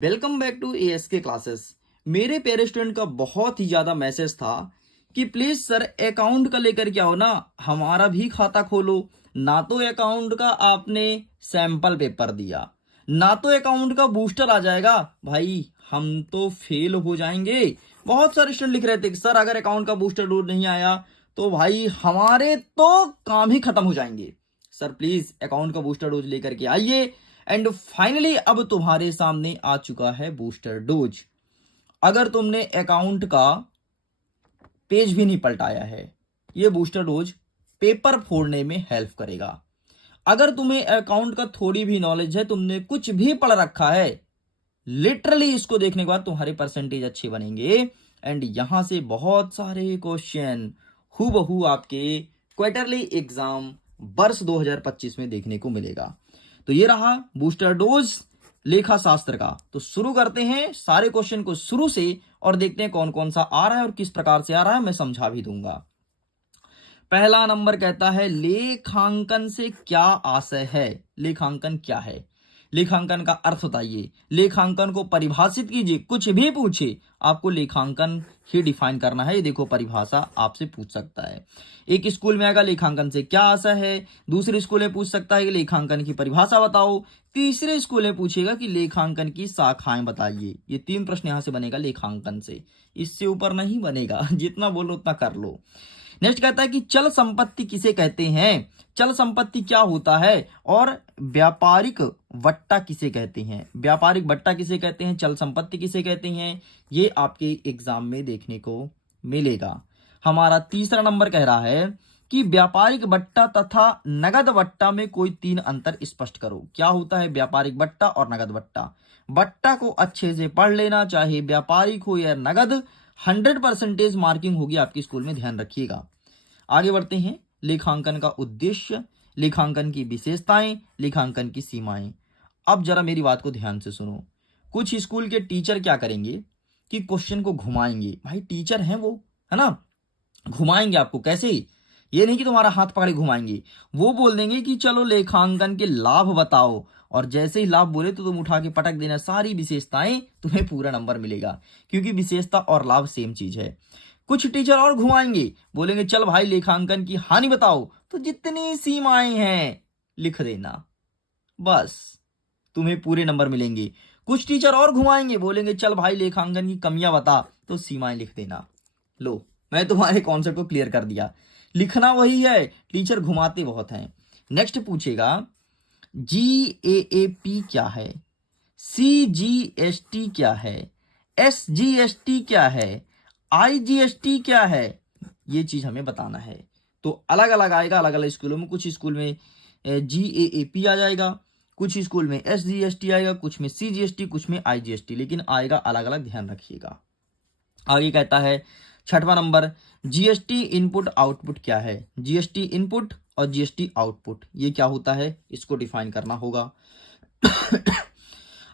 Welcome back to ASK classes. मेरे प्यारे student का बहुत ही ज़्यादा मैसेज था कि प्लीज़ सर अकाउंट का लेकर के आओ ना, हमारा भी खाता खोलो। ना तो अकाउंट का आपने सैंपल पेपर दिया, ना तो अकाउंट का बूस्टर आ जाएगा। भाई हम तो फेल हो जाएंगे। बहुत सारे स्टूडेंट लिख रहे थे कि सर अगर अकाउंट का बूस्टर डोज नहीं आया तो भाई हमारे तो काम ही खत्म हो जाएंगे। सर प्लीज़ अकाउंट का बूस्टर डोज लेकर के आइए। एंड फाइनली अब तुम्हारे सामने आ चुका है बूस्टर डोज। अगर तुमने अकाउंट का पेज भी नहीं पलटाया है, ये बूस्टर डोज पेपर फोड़ने में हेल्प करेगा। अगर तुम्हें अकाउंट का थोड़ी भी नॉलेज है, तुमने कुछ भी पढ़ रखा है, लिटरली इसको देखने के बाद तुम्हारे परसेंटेज अच्छे बनेंगे। एंड यहां से बहुत सारे क्वेश्चन हूबहू आपके क्वार्टरली एग्जाम वर्ष 2025 में देखने को मिलेगा। तो ये रहा बूस्टर डोज लेखा शास्त्र का। तो शुरू करते हैं सारे क्वेश्चन को शुरू से और देखते हैं कौन कौन सा आ रहा है और किस प्रकार से आ रहा है, मैं समझा भी दूंगा। पहला नंबर कहता है लेखांकन से क्या आशय है। लेखांकन क्या है, लेखांकन का अर्थ बताइए, लेखांकन को परिभाषित कीजिए। कुछ भी पूछे आपको लेखांकन ही डिफाइन करना है। ये देखो परिभाषा आपसे पूछ सकता है। एक स्कूल में आएगा लेखांकन से क्या आशय है, दूसरे स्कूल में पूछ सकता है कि लेखांकन की परिभाषा बताओ, तीसरे स्कूल में पूछेगा कि लेखांकन की शाखाएं बताइए। ये 3 प्रश्न यहां से बनेगा लेखांकन से, इससे ऊपर नहीं बनेगा। जितना बोलो उतना कर लो। नेक्स्ट कहता है कि चल संपत्ति किसे कहते हैं। चल संपत्ति क्या होता है और व्यापारिक वट्टा किसे कहते हैं। व्यापारिक वट्टा किसे कहते हैं, चल संपत्ति किसे कहते हैं, ये आपके एग्जाम में देखने को मिलेगा। हमारा तीसरा नंबर कह रहा है कि व्यापारिक वट्टा तथा नगद वट्टा में कोई 3 अंतर स्पष्ट करो। क्या होता है व्यापारिक वट्टा और नगद वट्टा। वट्टा को अच्छे से पढ़ लेना, चाहे व्यापारिक हो या नगद, 100% मार्किंग होगी आपके स्कूल में, ध्यान रखिएगा। आगे बढ़ते हैं। लेखांकन का उद्देश्य, लेखांकन की विशेषताएं, लेखांकन की सीमाएं। अब जरा मेरी बात को ध्यान से सुनो। कुछ स्कूल के टीचर क्या करेंगे कि क्वेश्चन को घुमाएंगे। भाई टीचर हैं वो, है ना, घुमाएंगे आपको। कैसे, ये नहीं कि तुम्हारा हाथ पकड़े घुमाएंगे। वो बोल देंगे कि चलो लेखांकन के लाभ बताओ, और जैसे ही लाभ बोले तो तुम उठा के पटक देना सारी विशेषताएं, तुम्हें पूरा नंबर मिलेगा, क्योंकि विशेषता और लाभ सेम चीज है। कुछ टीचर और घुमाएंगे, बोलेंगे चल भाई लेखांकन की हानि बताओ, तो जितनी सीमाएं हैं लिख देना, बस तुम्हें पूरे नंबर मिलेंगे। कुछ टीचर और घुमाएंगे, बोलेंगे चल भाई लेखांकन की कमियां बता, तो सीमाएं लिख देना। लो, मैं तुम्हारे कॉन्सेप्ट को क्लियर कर दिया। लिखना वही है, टीचर घुमाते बहुत हैं। नेक्स्ट पूछेगा GAAP क्या है, CGST क्या है, SGST क्या है, IGST क्या है, ये चीज हमें बताना है। तो अलग अलग आएगा अलग अलग स्कूलों में। कुछ स्कूल में GAAP आ जाएगा, कुछ स्कूल में SGST आएगा, कुछ में CGST, कुछ में IGST, लेकिन आएगा अलग अलग, ध्यान रखिएगा। आगे कहता है 6वां नंबर, GST इनपुट आउटपुट क्या है। GST इनपुट और GST आउटपुट ये क्या होता है, इसको डिफाइन करना होगा।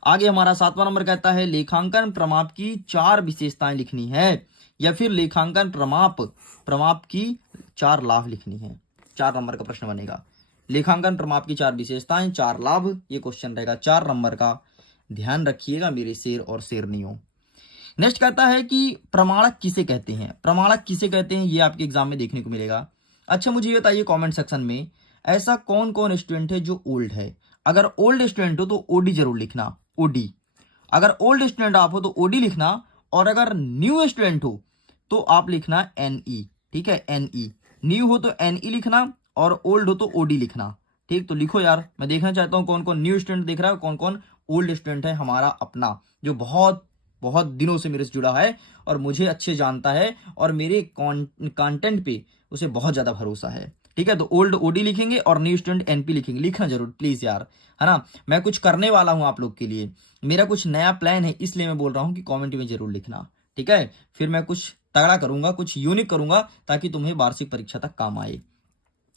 आगे हमारा 7वां नंबर कहता है लेखांकन प्रमाप की 4 विशेषताएं लिखनी है, या फिर लेखांकन प्रमाप की 4 लाभ लिखनी है। 4 नंबर का प्रश्न बनेगा। लेखांकन प्रमाप की 4 विशेषताएं, 4 लाभ, ये क्वेश्चन रहेगा 4 नंबर का, ध्यान रखिएगा मेरे शेर और शेरनियों। नेक्स्ट कहता है कि प्रमाणक किसे कहते हैं। प्रमाणक किसे कहते हैं, ये आपके एग्जाम में देखने को मिलेगा। अच्छा मुझे ये बताइए कमेंट सेक्शन में, ऐसा कौन कौन स्टूडेंट है जो ओल्ड है। अगर ओल्ड स्टूडेंट हो तो ओडी जरूर लिखना, ओडी। अगर ओल्ड स्टूडेंट आप हो तो ओडी लिखना, और अगर न्यू स्टूडेंट हो तो आप लिखना एनई। ठीक है, एनई। न्यू हो तो एनई लिखना, और ओल्ड हो तो ओडी लिखना। ठीक, तो लिखो यार, मैं देखना चाहता हूं कौन कौन न्यू स्टूडेंट देख रहा है, कौन कौन ओल्ड स्टूडेंट है हमारा अपना, जो बहुत बहुत दिनों से मेरे से जुड़ा है और मुझे अच्छे जानता है, और मेरे कंटेंट पे उसे बहुत ज्यादा भरोसा है। ठीक है, तो ओल्ड ओडी लिखेंगे और न्यू स्टूडेंट एनपी लिखेंगे। लिखना जरूर प्लीज यार, है ना। मैं कुछ करने वाला हूं आप लोग के लिए, मेरा कुछ नया प्लान है, इसलिए मैं बोल रहा हूं कि कमेंट में जरूर लिखना। ठीक है, फिर मैं कुछ तगड़ा करूंगा, कुछ यूनिक करूंगा, ताकि तुम्हें वार्षिक परीक्षा तक काम आए।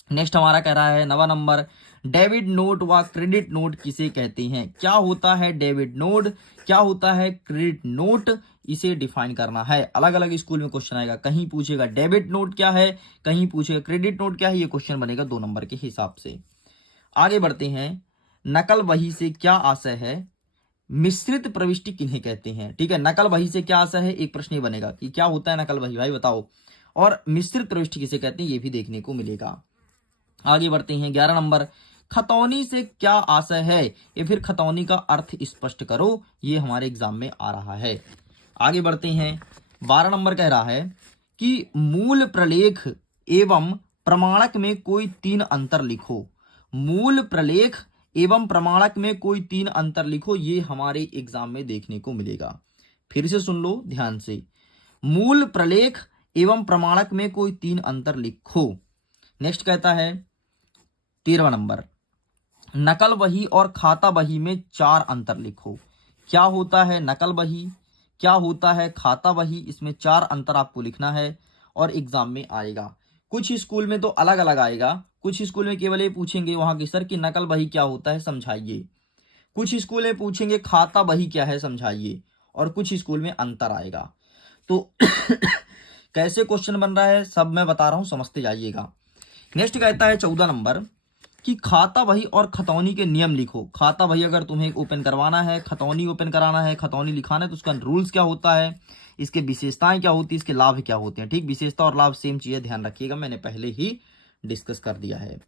नेक्स्ट हमारा कह रहा है 9वां नंबर, डेबिट नोट व क्रेडिट नोट किसे कहते हैं। क्या होता है डेबिट नोट, क्या होता है क्रेडिट नोट, इसे डिफाइन करना है। अलग अलग स्कूल में क्वेश्चन आएगा, कहीं पूछेगा डेबिट नोट क्या है, कहीं पूछेगा क्रेडिट नोट क्या है। ये क्वेश्चन बनेगा 2 नंबर के हिसाब से। आगे बढ़ते हैं। नकल बही से क्या आशय है, मिश्रित प्रविष्टि किन्हें कहते हैं। ठीक है, नकल बही से क्या आशा है, एक प्रश्न ये बनेगा कि क्या होता है नकल बही, भाई बताओ। और मिश्रित प्रविष्टि किसे कहते हैं, ये भी देखने को मिलेगा। आगे बढ़ते हैं 11 नंबर, खतौनी से क्या आशय है, या फिर खतौनी का अर्थ स्पष्ट करो, ये हमारे एग्जाम में आ रहा है। आगे बढ़ते हैं 12 नंबर कह रहा है कि मूल प्रलेख एवं प्रमाणक में कोई 3 अंतर लिखो। मूल प्रलेख एवं प्रमाणक में कोई 3 अंतर लिखो, ये हमारे एग्जाम में देखने को मिलेगा। फिर से सुन लो ध्यान से, मूल प्रलेख एवं प्रमाणक में कोई 3 अंतर लिखो। नेक्स्ट कहता है 13वां नंबर, नकल बही और खाता बही में 4 अंतर लिखो। क्या होता है नकल बही, क्या होता है खाता बही, इसमें 4 अंतर आपको लिखना है और एग्जाम में आएगा। कुछ स्कूल में तो अलग अलग आएगा, कुछ स्कूल में केवल ये पूछेंगे वहां की सर कि नकल बही क्या होता है समझाइए, कुछ स्कूल में पूछेंगे खाता बही क्या है समझाइए, और कुछ स्कूल में अंतर आएगा। तो कैसे क्वेश्चन बन रहा है सब मैं बता रहा हूं, समझते जाइएगा। नेक्स्ट कहता है 14 नंबर कि खाता बही और खतौनी के नियम लिखो। खाता बही अगर तुम्हें ओपन करवाना है, खतौनी ओपन कराना है, खतौनी लिखाना है, तो उसका रूल्स क्या होता है, इसके विशेषताएं क्या होती है, इसके लाभ क्या होते हैं। ठीक, विशेषता और लाभ सेम चीज है, ध्यान रखिएगा, मैंने पहले ही डिस्कस कर दिया है।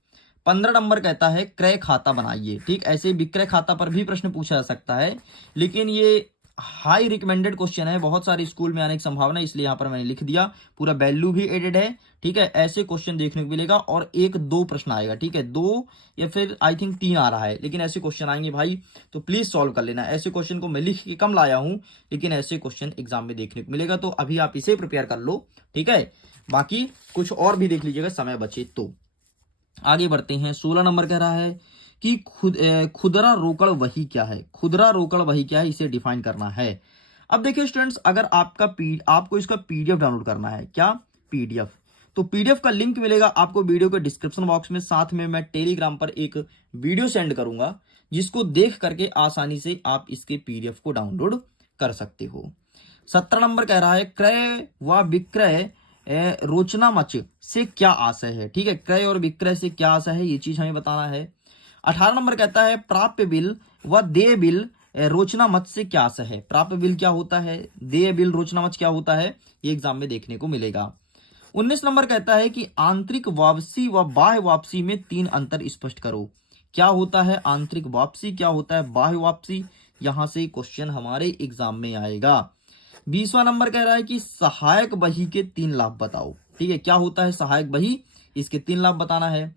15 नंबर कहता है क्रय खाता बनाइए। ठीक, ऐसे विक्रय खाता पर भी प्रश्न पूछा जा सकता है, लेकिन ये हाई रिकमेंडेड क्वेश्चन है, बहुत सारे स्कूल में आने की संभावना है, इसलिए यहाँ पर मैंने लिख दिया, पूरा वैल्यू भी एडेड है। ठीक है, ऐसे क्वेश्चन देखने को मिलेगा और 1-2 प्रश्न आएगा। ठीक है, 2 या फिर आई थिंक 3 आ रहा है, लेकिन ऐसे क्वेश्चन आएंगे भाई, तो प्लीज सॉल्व कर लेना। ऐसे क्वेश्चन को मैं लिख के कम लाया हूं, लेकिन ऐसे क्वेश्चन एग्जाम में देखने को मिलेगा, तो अभी आप इसे प्रिपेयर कर लो। ठीक है, बाकी कुछ और भी देख लीजिएगा समय बचे तो। आगे बढ़ते हैं 16 नंबर कह रहा है कि खुदरा रोकड़ वही क्या है। खुदरा रोकड़ वही क्या है, इसे डिफाइन करना है। अब देखिए स्टूडेंट्स, अगर आपको इसका पीडीएफ डाउनलोड करना है, क्या पीडीएफ, तो पीडीएफ का लिंक मिलेगा आपको वीडियो के डिस्क्रिप्शन बॉक्स में, साथ में मैं टेलीग्राम पर एक वीडियो सेंड करूंगा, जिसको देख करके आसानी से आप इसके पीडीएफ को डाउनलोड कर सकते हो। 17 नंबर कह रहा है क्रय व विक्रय रोचना मच से क्या आशय है। ठीक है, क्रय और विक्रय से क्या आशय है, ये चीज हमें बताना है। 18 नंबर कहता है प्राप्य बिल व देय बिल रोचना मच से क्या आशय है। प्राप्य बिल क्या होता है, देय बिल रोचना मच क्या होता है, ये एग्जाम में देखने को मिलेगा। 19 नंबर कहता है कि आंतरिक वापसी व बाह्य वापसी में 3 अंतर स्पष्ट करो। क्या होता है आंतरिक वापसी, क्या होता है बाह्य वापसी, यहां से क्वेश्चन हमारे एग्जाम में आएगा। 20वां नंबर कह रहा है कि सहायक बही के 3 लाभ बताओ। ठीक है, क्या होता है सहायक बही, इसके 3 लाभ बताना है।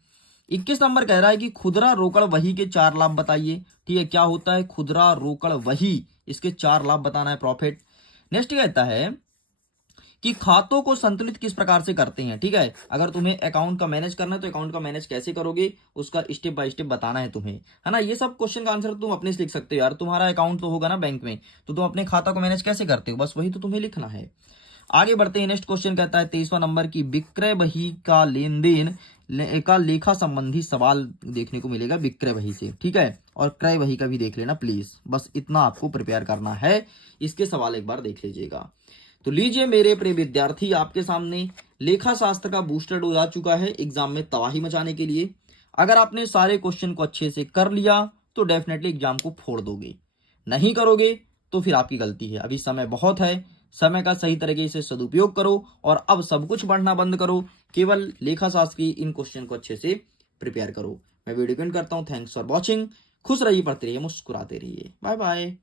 21 नंबर कह रहा है कि खुदरा रोकड़ वही के 4 लाभ बताइए। ठीक है, क्या होता है खुदरा रोकड़ वही, इसके 4 लाभ बताना है, प्रॉफिट। नेक्स्ट कहता है कि खातों को संतुलित किस प्रकार से करते हैं। ठीक है, अगर तुम्हें अकाउंट का मैनेज करना है तो अकाउंट का मैनेज कैसे करोगे, उसका स्टेप बाय स्टेप बताना है तुम्हें, है ना। ये सब क्वेश्चन का आंसर तुम अपने से लिख सकते हो यार, तुम्हारा अकाउंट तो होगा ना बैंक में, तो तुम अपने खाता को मैनेज कैसे करते हो, बस वही तो तुम्हें लिखना है। आगे बढ़ते हैं, नेक्स्ट क्वेश्चन कहता है 23वां नंबर की विक्रय बही का लेन देन का लेखा संबंधी सवाल देखने को मिलेगा विक्रय बही से। ठीक है, और क्रय बही का भी देख लेना प्लीज, बस इतना आपको प्रिपेयर करना है। इसके सवाल एक बार देख लीजिएगा। तो लीजिए मेरे प्रिय विद्यार्थी, आपके सामने लेखा शास्त्र का बूस्टर डोज आ चुका है एग्जाम में तबाही मचाने के लिए। अगर आपने सारे क्वेश्चन को अच्छे से कर लिया तो डेफिनेटली एग्जाम को फोड़ दोगे, नहीं करोगे तो फिर आपकी गलती है। अभी समय बहुत है, समय का सही तरीके से सदुपयोग करो और अब सब कुछ पढ़ना बंद करो, केवल लेखा शास्त्र की इन क्वेश्चन को अच्छे से प्रिपेयर करो। मैं वीडियो एंड करता हूँ। Thanks for watching. खुश रहिए, पढ़ते रहिए, मुस्कुराते रहिए। Bye bye.